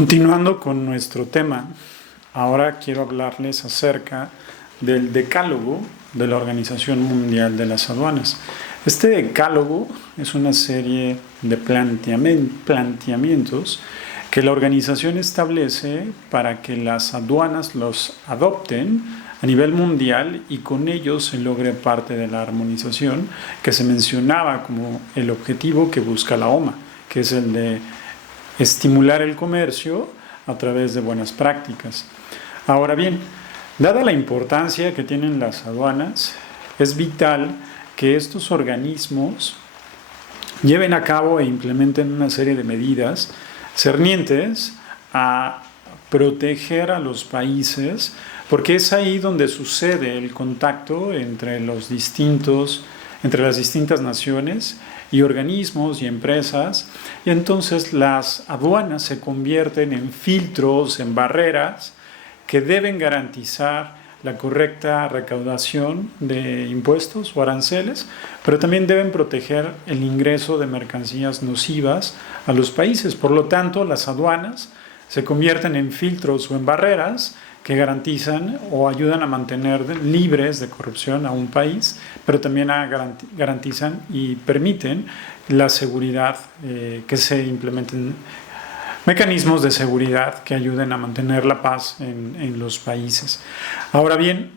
Continuando con nuestro tema, ahora quiero hablarles acerca del decálogo de la Organización Mundial de las Aduanas. Este decálogo es una serie de planteamientos que la organización establece para que las aduanas los adopten a nivel mundial y con ello se logre parte de la armonización que se mencionaba como el objetivo que busca la OMA, que es el de estimular el comercio a través de buenas prácticas. Ahora bien, dada la importancia que tienen las aduanas, es vital que estos organismos lleven a cabo e implementen una serie de medidas cernientes a proteger a los países, porque es ahí donde sucede el contacto entre las distintas naciones y organismos y empresas, y entonces las aduanas se convierten en filtros, en barreras que deben garantizar la correcta recaudación de impuestos o aranceles, pero también deben proteger el ingreso de mercancías nocivas a los países. Por lo tanto, las aduanas se convierten en filtros o en barreras que garantizan o ayudan a mantener libres de corrupción a un país, pero también garantizan y permiten la seguridad, que se implementen mecanismos de seguridad que ayuden a mantener la paz en los países. Ahora bien,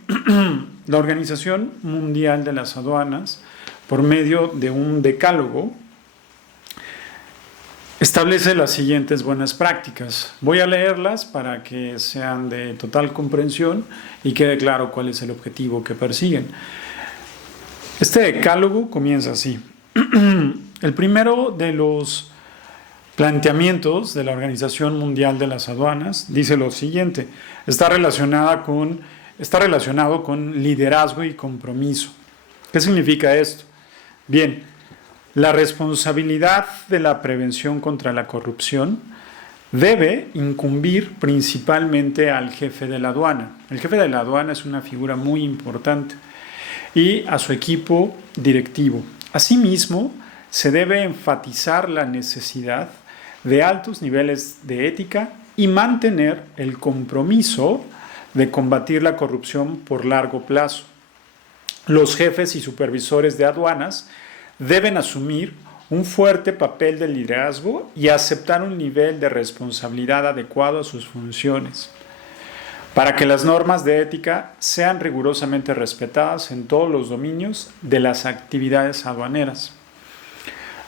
la Organización Mundial de las Aduanas, por medio de un decálogo, establece las siguientes buenas prácticas. Voy a leerlas para que sean de total comprensión y quede claro cuál es el objetivo que persiguen. Este decálogo comienza así. El primero de los planteamientos de la Organización Mundial de las Aduanas dice lo siguiente: está relacionado con liderazgo y compromiso. ¿Qué significa esto? Bien, la responsabilidad de la prevención contra la corrupción debe incumbir principalmente al jefe de la aduana. El jefe de la aduana es una figura muy importante y a su equipo directivo. Asimismo, se debe enfatizar la necesidad de altos niveles de ética y mantener el compromiso de combatir la corrupción por largo plazo. Los jefes y supervisores de aduanas deben asumir un fuerte papel de liderazgo y aceptar un nivel de responsabilidad adecuado a sus funciones, para que las normas de ética sean rigurosamente respetadas en todos los dominios de las actividades aduaneras.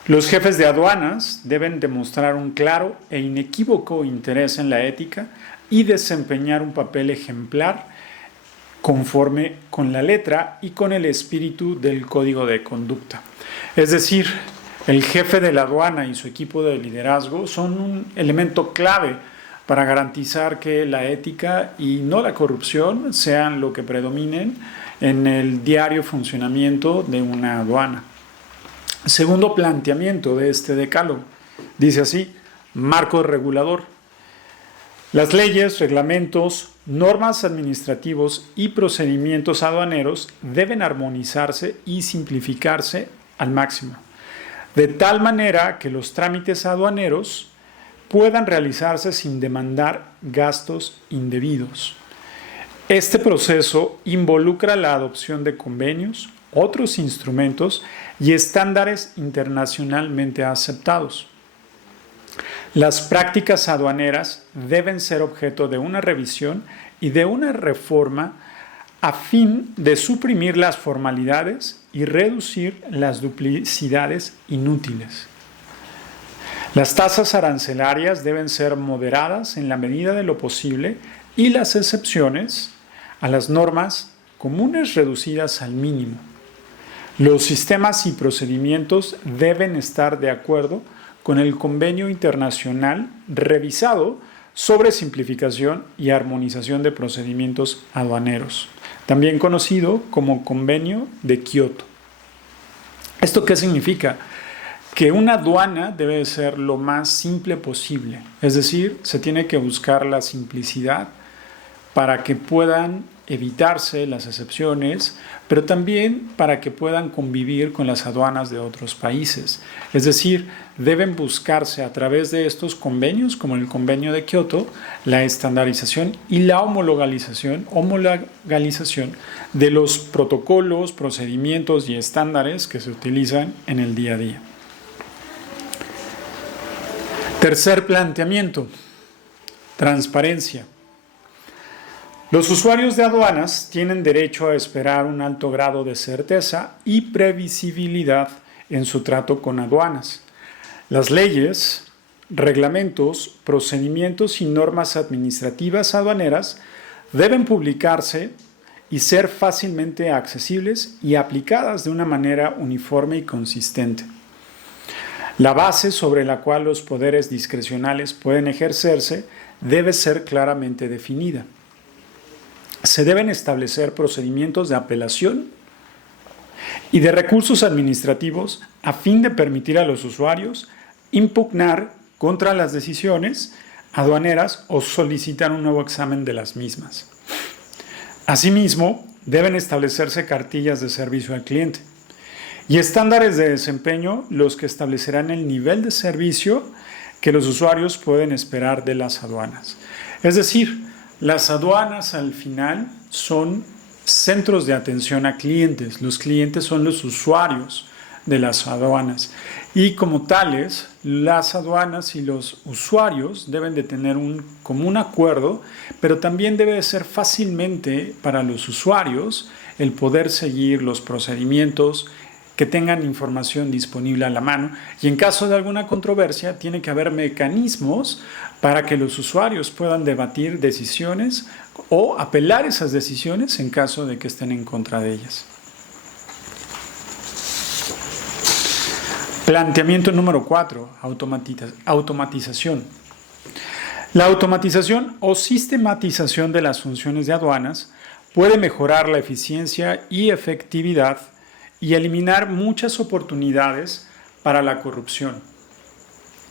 Los jefes de aduanas deben demostrar un claro e inequívoco interés en la ética y desempeñar un papel ejemplar conforme con la letra y con el espíritu del Código de Conducta. Es decir, el jefe de la aduana y su equipo de liderazgo son un elemento clave para garantizar que la ética y no la corrupción sean lo que predominen en el diario funcionamiento de una aduana. Segundo planteamiento de este decálogo, dice así: marco regulador. Las leyes, reglamentos, normas administrativos y procedimientos aduaneros deben armonizarse y simplificarse al máximo, de tal manera que los trámites aduaneros puedan realizarse sin demandar gastos indebidos. Este proceso involucra la adopción de convenios, otros instrumentos y estándares internacionalmente aceptados. Las prácticas aduaneras deben ser objeto de una revisión y de una reforma a fin de suprimir las formalidades y reducir las duplicidades inútiles. Las tasas arancelarias deben ser moderadas en la medida de lo posible y las excepciones a las normas comunes reducidas al mínimo. Los sistemas y procedimientos deben estar de acuerdo con el Convenio Internacional revisado sobre simplificación y armonización de procedimientos aduaneros, también conocido como Convenio de Kioto. ¿Esto qué significa? Que una aduana debe ser lo más simple posible, es decir, se tiene que buscar la simplicidad para que puedan evitarse las excepciones, pero también para que puedan convivir con las aduanas de otros países. Es decir, deben buscarse a través de estos convenios, como el convenio de Kioto, la estandarización y la homologalización de los protocolos, procedimientos y estándares que se utilizan en el día a día. Tercer planteamiento, transparencia. Los usuarios de aduanas tienen derecho a esperar un alto grado de certeza y previsibilidad en su trato con aduanas. Las leyes, reglamentos, procedimientos y normas administrativas aduaneras deben publicarse y ser fácilmente accesibles y aplicadas de una manera uniforme y consistente. La base sobre la cual los poderes discrecionales pueden ejercerse debe ser claramente definida. Se deben establecer procedimientos de apelación y de recursos administrativos a fin de permitir a los usuarios impugnar contra las decisiones aduaneras o solicitar un nuevo examen de las mismas. Asimismo, deben establecerse cartillas de servicio al cliente y estándares de desempeño los que establecerán el nivel de servicio que los usuarios pueden esperar de las aduanas. Es decir, las aduanas al final son centros de atención a clientes. Los clientes son los usuarios de las aduanas y como tales, las aduanas y los usuarios deben de tener un común acuerdo, pero también debe de ser fácilmente para los usuarios el poder seguir los procedimientos, que tengan información disponible a la mano y en caso de alguna controversia tiene que haber mecanismos para que los usuarios puedan debatir decisiones o apelar esas decisiones en caso de que estén en contra de ellas. Planteamiento número 4, automatización. La automatización o sistematización de las funciones de aduanas puede mejorar la eficiencia y efectividad y eliminar muchas oportunidades para la corrupción.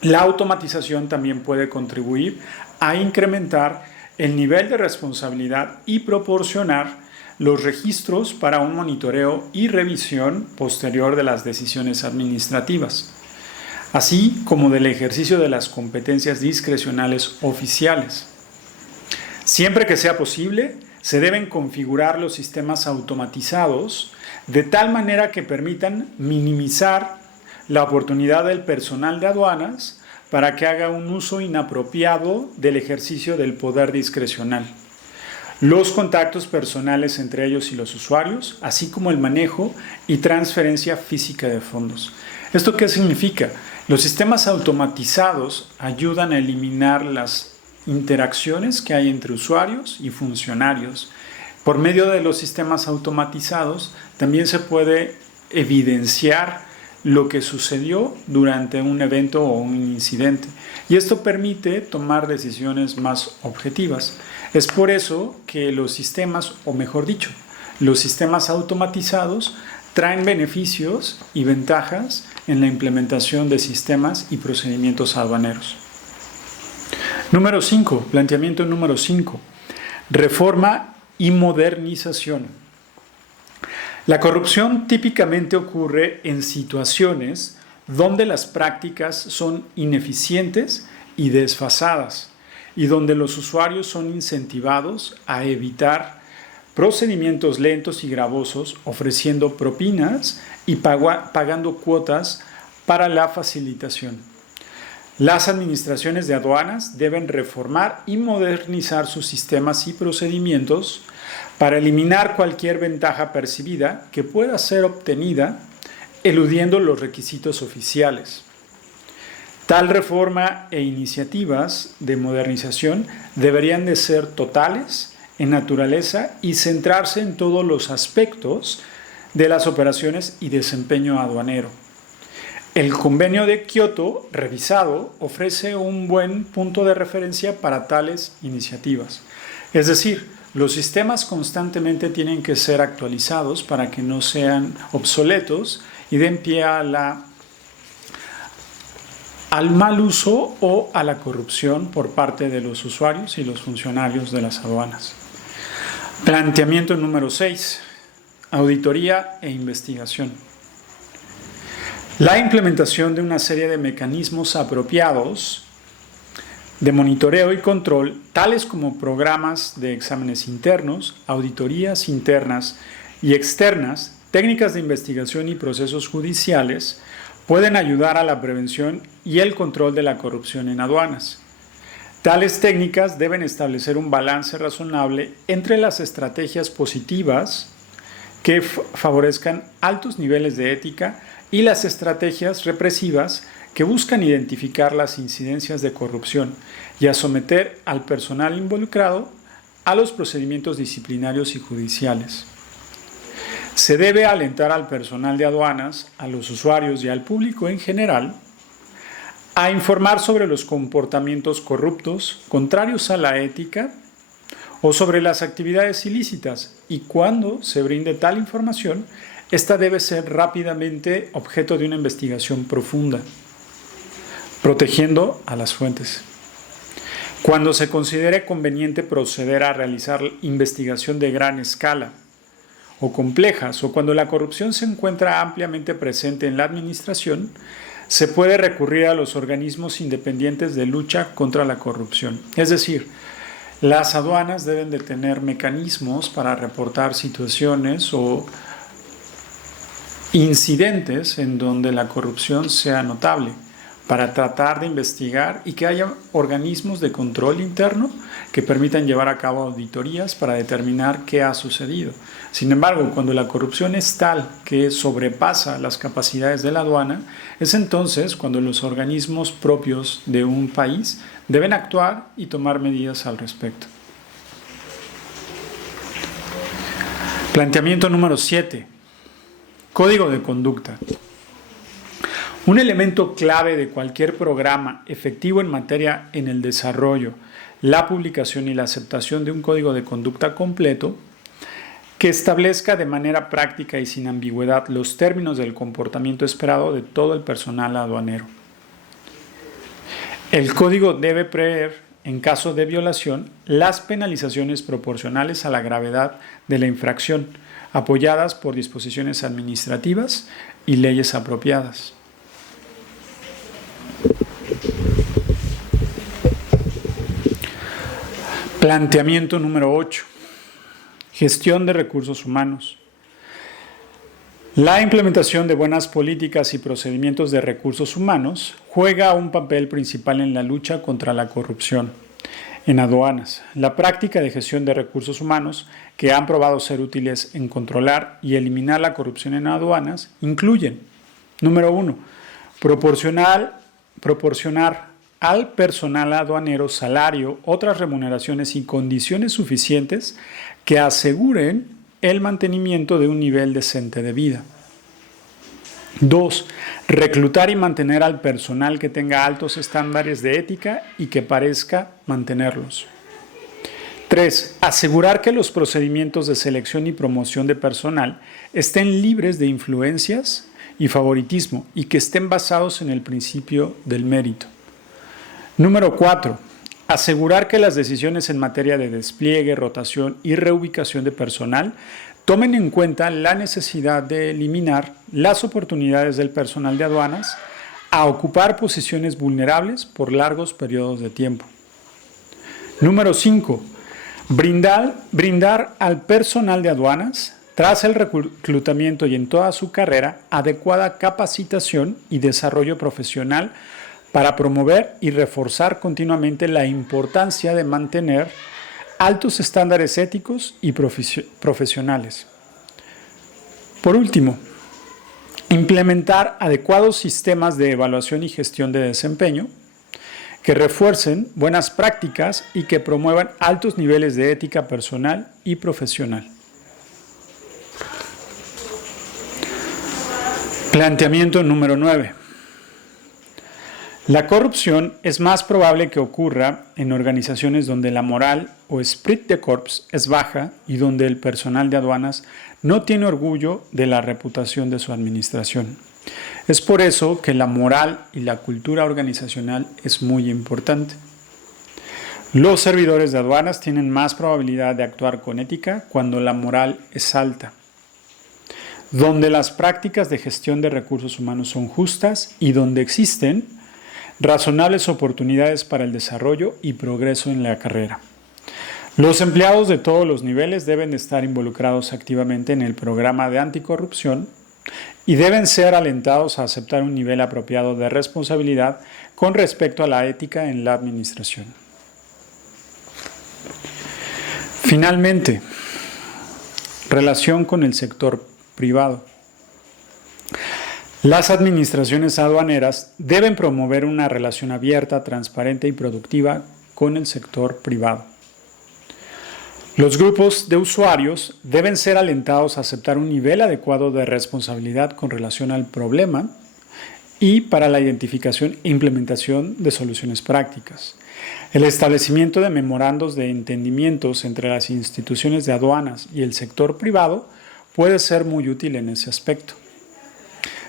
La automatización también puede contribuir a incrementar el nivel de responsabilidad y proporcionar los registros para un monitoreo y revisión posterior de las decisiones administrativas, así como del ejercicio de las competencias discrecionales oficiales. Siempre que sea posible, se deben configurar los sistemas automatizados de tal manera que permitan minimizar la oportunidad del personal de aduanas para que haga un uso inapropiado del ejercicio del poder discrecional. Los contactos personales entre ellos y los usuarios, así como el manejo y transferencia física de fondos. ¿Esto qué significa? Los sistemas automatizados ayudan a eliminar las interacciones que hay entre usuarios y funcionarios. Por medio de los sistemas automatizados también se puede evidenciar lo que sucedió durante un evento o un incidente y esto permite tomar decisiones más objetivas. Es por eso que los sistemas, o mejor dicho, los sistemas automatizados traen beneficios y ventajas en la implementación de sistemas y procedimientos aduaneros. Número 5, planteamiento número 5, reforma y modernización. La corrupción típicamente ocurre en situaciones donde las prácticas son ineficientes y desfasadas y donde los usuarios son incentivados a evitar procedimientos lentos y gravosos ofreciendo propinas y pagando cuotas para la facilitación. Las administraciones de aduanas deben reformar y modernizar sus sistemas y procedimientos para eliminar cualquier ventaja percibida que pueda ser obtenida eludiendo los requisitos oficiales. Tal reforma e iniciativas de modernización deberían de ser totales en naturaleza y centrarse en todos los aspectos de las operaciones y desempeño aduanero. El convenio de Kioto, revisado, ofrece un buen punto de referencia para tales iniciativas. Es decir, los sistemas constantemente tienen que ser actualizados para que no sean obsoletos y den pie al mal uso o a la corrupción por parte de los usuarios y los funcionarios de las aduanas. Planteamiento número 6. Auditoría e investigación. La implementación de una serie de mecanismos apropiados de monitoreo y control, tales como programas de exámenes internos, auditorías internas y externas, técnicas de investigación y procesos judiciales, pueden ayudar a la prevención y el control de la corrupción en aduanas. Tales técnicas deben establecer un balance razonable entre las estrategias positivas que favorezcan altos niveles de ética y las estrategias represivas que buscan identificar las incidencias de corrupción y a someter al personal involucrado a los procedimientos disciplinarios y judiciales. Se debe alentar al personal de aduanas, a los usuarios y al público en general a informar sobre los comportamientos corruptos, contrarios a la ética, o sobre las actividades ilícitas, y cuando se brinde tal información, esta debe ser rápidamente objeto de una investigación profunda, protegiendo a las fuentes. Cuando se considere conveniente proceder a realizar investigación de gran escala o complejas, o cuando la corrupción se encuentra ampliamente presente en la administración, se puede recurrir a los organismos independientes de lucha contra la corrupción. Es decir, las aduanas deben de tener mecanismos para reportar situaciones o incidentes en donde la corrupción sea notable, para tratar de investigar y que haya organismos de control interno que permitan llevar a cabo auditorías para determinar qué ha sucedido. Sin embargo, cuando la corrupción es tal que sobrepasa las capacidades de la aduana, es entonces cuando los organismos propios de un país deben actuar y tomar medidas al respecto. Planteamiento número 7. Código de conducta. Un elemento clave de cualquier programa efectivo en materia en el desarrollo, la publicación y la aceptación de un código de conducta completo que establezca de manera práctica y sin ambigüedad los términos del comportamiento esperado de todo el personal aduanero. El código debe prever, en caso de violación, las penalizaciones proporcionales a la gravedad de la infracción, apoyadas por disposiciones administrativas y leyes apropiadas. Planteamiento número 8. Gestión de recursos humanos. La implementación de buenas políticas y procedimientos de recursos humanos juega un papel principal en la lucha contra la corrupción en aduanas. La práctica de gestión de recursos humanos que han probado ser útiles en controlar y eliminar la corrupción en aduanas incluyen: número 1. Proporcionar al personal aduanero salario, otras remuneraciones y condiciones suficientes que aseguren el mantenimiento de un nivel decente de vida. 2. Reclutar y mantener al personal que tenga altos estándares de ética y que parezca mantenerlos. 3. Asegurar que los procedimientos de selección y promoción de personal estén libres de influencias y favoritismo y que estén basados en el principio del mérito. Número 4. Asegurar que las decisiones en materia de despliegue, rotación y reubicación de personal tomen en cuenta la necesidad de eliminar las oportunidades del personal de aduanas a ocupar posiciones vulnerables por largos periodos de tiempo. Número 5. Brindar al personal de aduanas, tras el reclutamiento y en toda su carrera, adecuada capacitación y desarrollo profesional para promover y reforzar continuamente la importancia de mantener altos estándares éticos y profesionales. Por último, implementar adecuados sistemas de evaluación y gestión de desempeño que refuercen buenas prácticas y que promuevan altos niveles de ética personal y profesional. Planteamiento número 9. La corrupción es más probable que ocurra en organizaciones donde la moral o esprit de corps es baja y donde el personal de aduanas no tiene orgullo de la reputación de su administración. Es por eso que la moral y la cultura organizacional es muy importante. Los servidores de aduanas tienen más probabilidad de actuar con ética cuando la moral es alta, donde las prácticas de gestión de recursos humanos son justas y donde existen razonables oportunidades para el desarrollo y progreso en la carrera. Los empleados de todos los niveles deben estar involucrados activamente en el programa de anticorrupción y deben ser alentados a aceptar un nivel apropiado de responsabilidad con respecto a la ética en la administración. Finalmente, relación con el sector privado. Las administraciones aduaneras deben promover una relación abierta, transparente y productiva con el sector privado. Los grupos de usuarios deben ser alentados a aceptar un nivel adecuado de responsabilidad con relación al problema y para la identificación e implementación de soluciones prácticas. El establecimiento de memorandos de entendimientos entre las instituciones de aduanas y el sector privado puede ser muy útil en ese aspecto.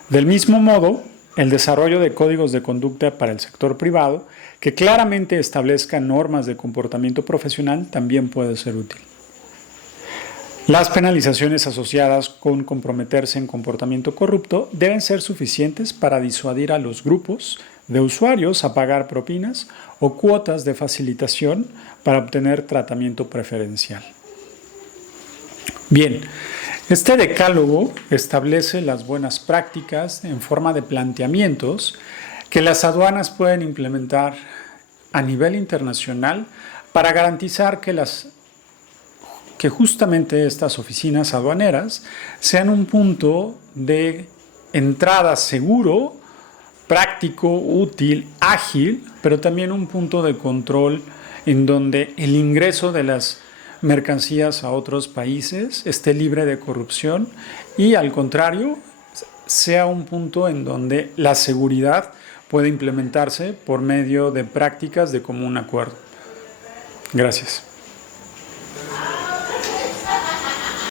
Del mismo modo, el desarrollo de códigos de conducta para el sector privado que claramente establezcan normas de comportamiento profesional también puede ser útil. Las penalizaciones asociadas con comprometerse en comportamiento corrupto deben ser suficientes para disuadir a los grupos de usuarios a pagar propinas o cuotas de facilitación para obtener tratamiento preferencial. Bien, este decálogo establece las buenas prácticas en forma de planteamientos que las aduanas pueden implementar a nivel internacional para garantizar que justamente estas oficinas aduaneras sean un punto de entrada seguro, práctico, útil, ágil, pero también un punto de control en donde el ingreso de las mercancías a otros países esté libre de corrupción y, al contrario, sea un punto en donde la seguridad puede implementarse por medio de prácticas de común acuerdo. Gracias.